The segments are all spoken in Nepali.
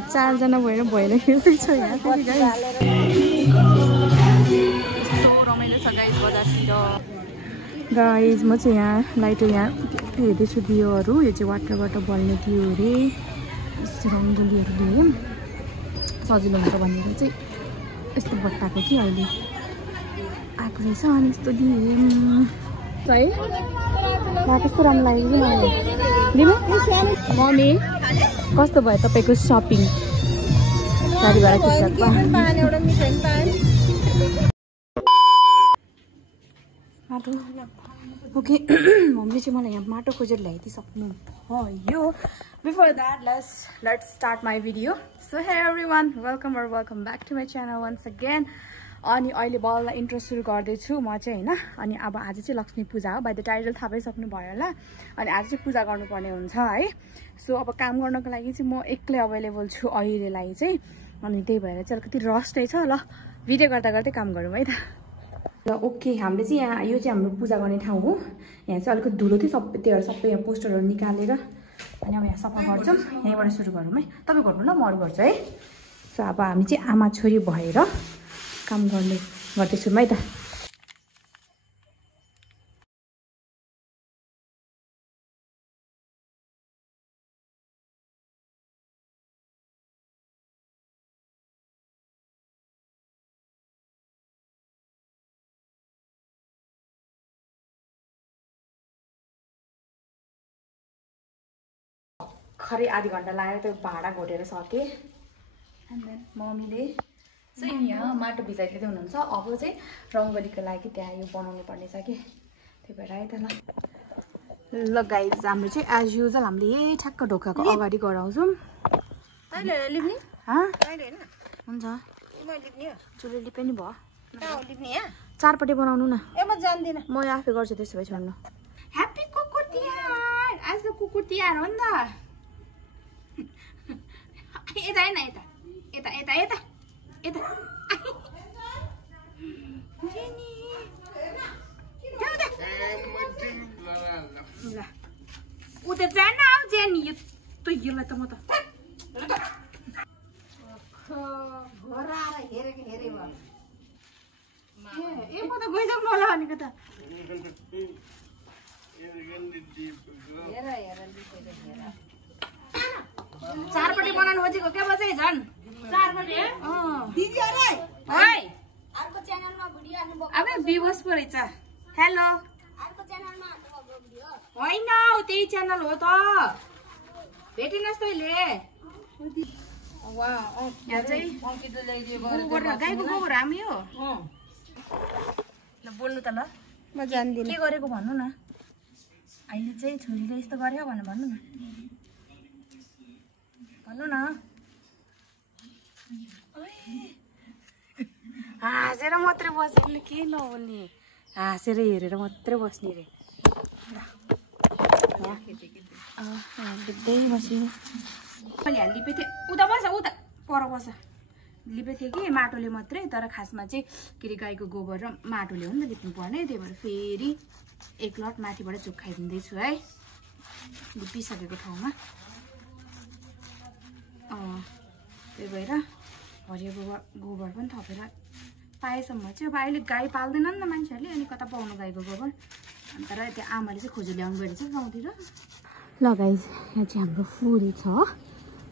चारजना भएर भैलो खेल्दैछ यहाँ फेरि गाइस। यस्तो रमाइलो छ गाइस बजारतिर। गाइस म चाहिँ यहाँ लाइटर यहाँ हेर्दैछु दियोहरू। यो चाहिँ वाटरबाट बल्ने दियो अरे। यस्तो रङ्गोलीहरू दियो सजिलो हुन्छ भनेर चाहिँ यस्तो बट्टाको कि अहिले आएको रहेछ। अनि यस्तो दिएँ है कस्तो राम्रो लाग्यो कि मलाई। मम्मी कस्तो भयो तपाईँको सपिङ? गाडी भाडा किताबमा माटो ओके। मम्मीले चाहिँ मलाई यहाँ माटो खोजेर ल्याइदिइसक्नु भयो। Before that let's start my video. So hey everyone, welcome back to my channel once again. अनि अहिले बल्ल इन्ट्रो सुरु गर्दैछु म चाहिँ होइन। अनि अब आज चाहिँ लक्ष्मी पूजा हो, बाई द टाइटल थाहा पाइसक्नु भयो होला। अनि आज चाहिँ पूजा गर्नुपर्ने हुन्छ है। सो अब काम गर्नको लागि चाहिँ म एक्लै अभाइलेबल छु अहिलेलाई चाहिँ। अनि त्यही भएर चाहिँ अलिकति रस्टै छ। ल भिडियो गर्दा गर्दै काम गरौँ है त। ल ओके, हामीले चाहिँ यहाँ यो चाहिँ हाम्रो पूजा गर्ने ठाउँ हो। यहाँ चाहिँ अलिकति धुलो थियो सबै, त्योहरू सबै यहाँ पोस्टरहरू निकालेर अनि अब यहाँ सफा गर्छौँ। यहीँबाट सुरु गरौँ है। तपाईँ गर्नु ल, म अरू गर्छु है। सो अब हामी चाहिँ आमा छोरी भएर काम गर्दैछौँ है त। खरै आधी घन्टा लाग्यो त्यो भाँडा घोटेर सकेँ। एन्ड देन मम्मीले चाहिँ यहाँ माटो भिजाइदिँदै हुनुहुन्छ। अब चाहिँ रङ्गोलीको लागि त्यहाँ यो बनाउनु पर्ने छ कि, त्यही भएर है त। ल गाइज हाम्रो चाहिँ एज युजल हामीले यही ठ्याक्क ढोकाको अगाडि गराउँछौँ। हुन्छ चुलो लिपे नि भयो। चारपट्टि बनाउनु न। म आफै गर्छु त्यसो भए छोड्नु। ह्याप्पी कुकुर तिहार। आज त कुकुर तिहार हो नि त। यता होइन यता यता यता यता यता ल उता जान आऊ जेनी। यस्तो यसलाई त म त ए म त गइसक्नु होला भनेको त। चारपट्टि बनाउनु खोजेको के बजे झन् चारपट्टि दिदी अरे हाय अर्को च्यानलमा भिडियो हाल्नु भएको। अब बिवस पो रहेछ। हेलो अर्को च्यानलमा हाल्नु भएको भिडियो होइन हो, त्यही च्यानल हो त। भेटिनस् तैले वाह। यहाँ चाहिँ गाईको गोबर हामी हो। ल बोल्नु त ल। म जान्दिनँ के गरेको भन्नु न। अहिले चाहिँ छोरीले यस्तो गर्यो भनेर भन्नु न, भन्नु न। हाँसेर मात्रै बस्ने के नबोल्ने, हाँसेर हेरेर मात्रै बस्ने रे। देख्दै बस्नु। मैले यहाँ लिपे थिएँ, उता बस उता पर बस। लिपे थिएँ कि माटोले मात्रै, तर खासमा चाहिँ के अरे गाईको गोबर र माटोले हो नि त लिप्नु पर्ने। त्यही भएर फेरि एक लट माथिबाट चोखाइदिँदैछु है लिपिसकेको ठाउँमा। त्यही भएर हरियो गोबर पनि थपेर पाएसम्म चाहिँ। अब अहिले गाई पाल्दैनन् न मान्छेहरूले, अनि कता पाउनु गाईको गोबर। अन्त र त्यो आमाले चाहिँ खोजी ल्याउनु गएर चाहिँ गाउँतिर। ल गाइज यहाँ चाहिँ हाम्रो फुल छ।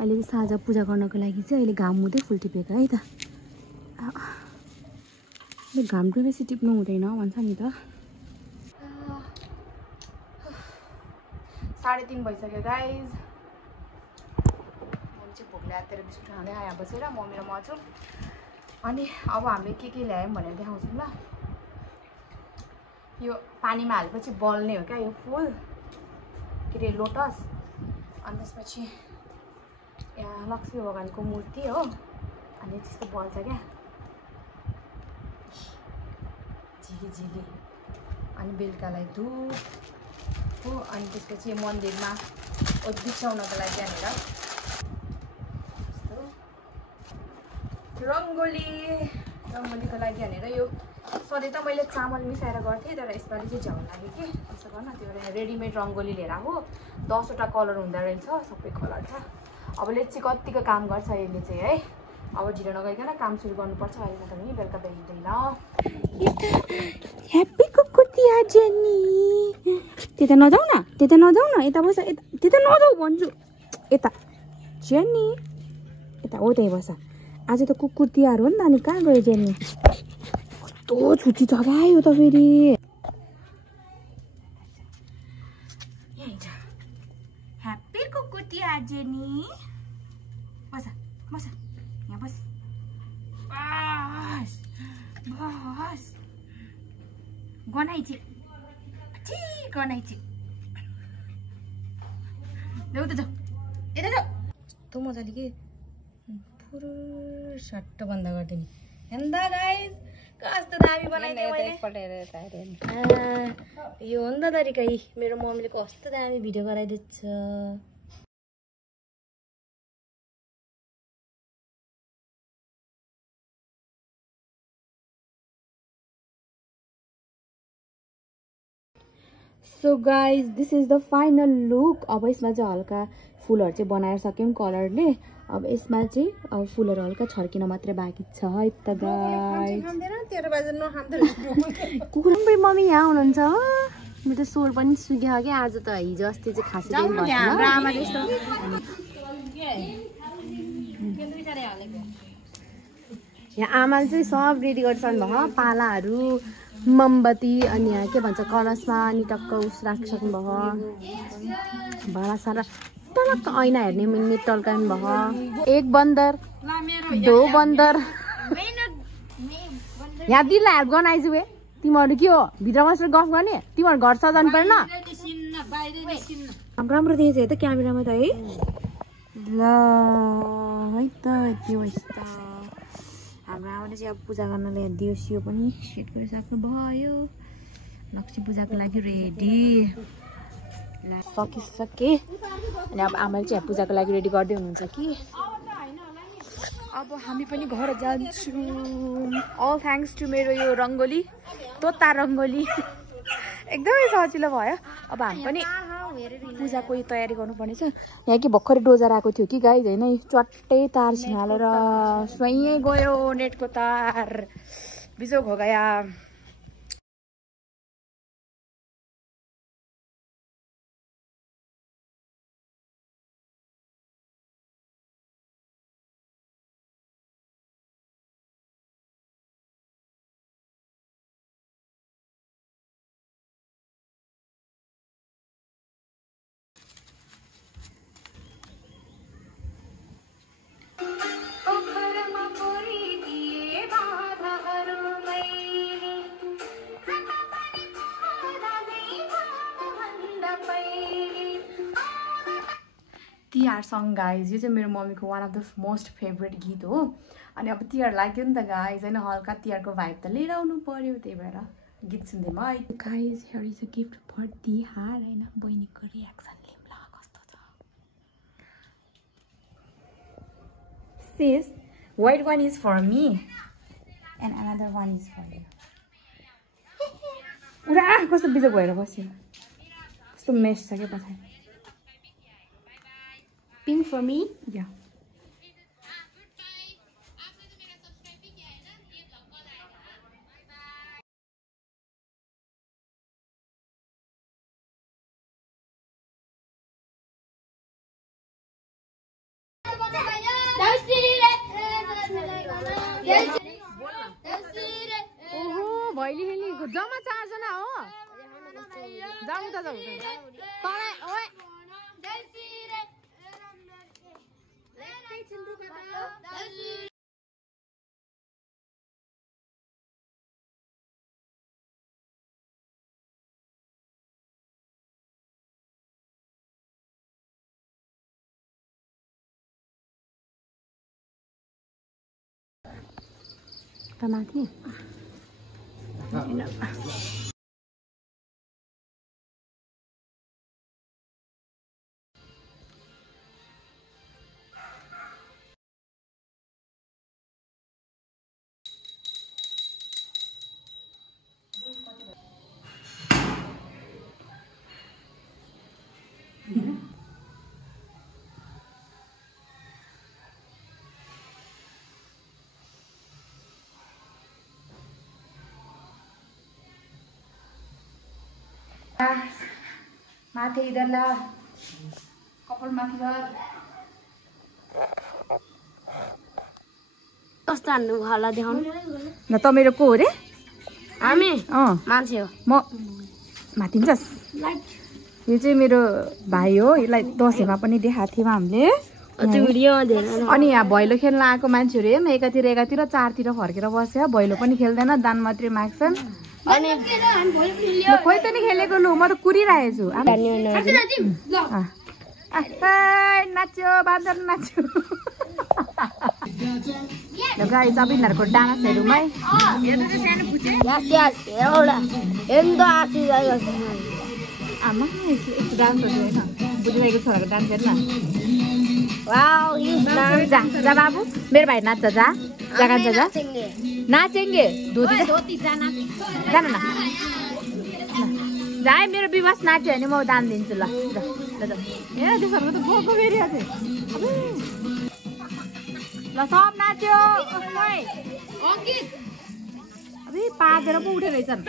अहिले चाहिँ साँझ पूजा गर्नको लागि चाहिँ अहिले घाम हुँदै फुल टिपेको है त। घाम बेसी टिप्नु हुँदैन भन्छ नि त। 3:30 भइसक्यो गाइज। भोक ल्याएर बिस्कुट खाँदै आयो बसेर मम्मी र म छु। अनि अब हामीले के ल्यायौँ भनेर देखाउँछौँ ल। यो पानीमा हालेपछि बल्ने हो क्या यो फुल, के अरे लोटस। अनि त्यसपछि यहाँ लक्ष्मी भगवानको मूर्ति हो। अनि त्यस्तो बल्छ क्या झिली। अनि बेलुकालाई धुप हो। अनि त्यसपछि मन्दिरमा बिछाउनको लागि त्यहाँनिर रङ्गोलीको लागि भनेर यो सधैँ त मैले चामल मिसाएर गर्थेँ, तर यसपालि चाहिँ झ्याउ लाग्यो कि त्यसो गर्न। त्यो रेडिमेड रङ्गोली लिएर आएको 10वटा कलर हुँदो रहेछ, सबै कलर छ। अब लेट्सी कतिको काम गर्छ यसले चाहिँ है। अब ढिलो नगरिकन काम सुरु गर्नुपर्छ। अहिले म त नि बेलुका भ्याइँदैन। ह्याप्पी कुकुर तिहार जेनी। त्यता नजाऊ न, त्यता नजाऊ न, यता बस, त्यता नजाऊ भन्छु। यता जेनी, यता हो त्यही बस। आज त कुकुर तिहार हो नि त, अनि कहाँ गयो जेनी? कस्तो छुट्टी जग्गा आयो त फेरि। ह्याप्पी कुकुर तिहार जेनी। बस बस यहाँ बस बस बस। गनाइछि गनाइछि। जाऊ त जाऊ, यता जाऊ। कस्तो मजाले के पुरो सट्ट बन्द गरिदिने। हेर्नु गाइस कस्तो दामी बनाइदिएँ मैले। यो हो नि त तरिका। मेरो मम्मीले कस्तो दामी भिडियो गराइदिएछ। So guys this is the final look. अब यसमा चाहिँ हल्का फुलहरू चाहिँ बनाएर सक्यौँ कलरले। अब यसमा चाहिँ अब फुलहरू हल्का छर्किन मात्रै बाँकी छ है त गाइज। कुकुर मम्मी यहाँ हुनुहुन्छ। मेरो त सोर पनि सुक्यो क्या आज त। हिजो अस्ति चाहिँ खासै यहाँ आमाले चाहिँ सब रेडी गरिसक्नु भयो। पालाहरू, मोमबत्ती, अनि यहाँ के भन्छ कलशमा अनि टक्क उस राखिसक्नु भयो। भाँडा सारा टक्क ऐना हेर्ने मिन्ने टल्काउनु भयो। एक बन्दर, दो बन्दर। यहाँ दिदीलाई हेल्प गर्न आइजु। तिमीहरू के हो भित्र बसेर गफ गर्ने? तिमीहरू घर सजाउनु पर्दैन? राम्रो राम्रो देखेछ है त क्यामेरामा त है। ल है त यति हो यस्तो। हाम्रो आमाले चाहिँ अब पूजा गर्नलाई दियोसियो पनि सेट गरिसक्नु भयो। लक्ष्मी पूजाको लागि रेडी सकिसके। अनि अब आमाले चाहिँ पूजाको लागि रेडी गर्दै हुनुहुन्छ कि। अब हामी पनि घर जान्छौँ। अल थ्याङ्क्स टु मेरो यो रङ्गोली, तोता रङ्गोली एकदमै सजिलो भयो। अब हामी पनि पूजाको तयारी गर्नुपर्ने छ। यहाँ कि भर्खरै डोजर आएको थियो कि गाइज होइन, चट्टै तार छिनालेर स्वयं गयो नेटको तार। बिजोग हो गया। तिहार सङ गाइज, यो चाहिँ मेरो मम्मीको one of the most favourite गीत हो। अनि अब तिहार लाग्यो नि त गाइज होइन, हल्का तिहारको भाइब त लिएर आउनु पर्यो। त्यही भएर गीत सुन्दै म guys here is a gift for Tihar होइन। बहिनीको रियाक्सन लिम्ला कस्तो छ। Says white one is for me and another one is for you. उरा कस्तो बिजोग भएर बस्यो। कस्तो मेस छ क्या पछाडि। Pink for me? Yeah. ओहो भैली खेल्ने जम्मा 4 जना हो। जाऊ त जाऊ तँलाई ओए त माथि माथे इधरला कपाल माथि भर कस्तो हान्नु होला देखाउनु न त मेरो को हो रे हामी मान्छे हो म माथिन्छस् यो चाहिँ मेरो भाइ हो यसलाई दसैँमा पनि देखाएको थियौँ हामीले अनि यहाँ भैलो खेल्न आएको मान्छेहरू हेर्न एकातिर चारतिर फर्केर बस्यो भैलो पनि खेल्दैन दान मात्रै माग्छन् खोइ त नि खेलेको लु म त कुरिरहेको छु नाच्यो बाँदर नाच्यो गाई अब यिनीहरूको डान्सहरूमै आमा यस्तो डान्सहरू होइन बुझिरहेको छोराको डान्स हेर्न जा जा बाबु मेरो भाइ नाच्छ जा कान्छ जा नाचेंगे जान न जा मेरो विवास नाच्यो भने म दान दिन्छु ल ए त्यसहरूको त गएको फेरि अझै ल सब नाच्यो अबे पाकेर पो उठे रहेछन्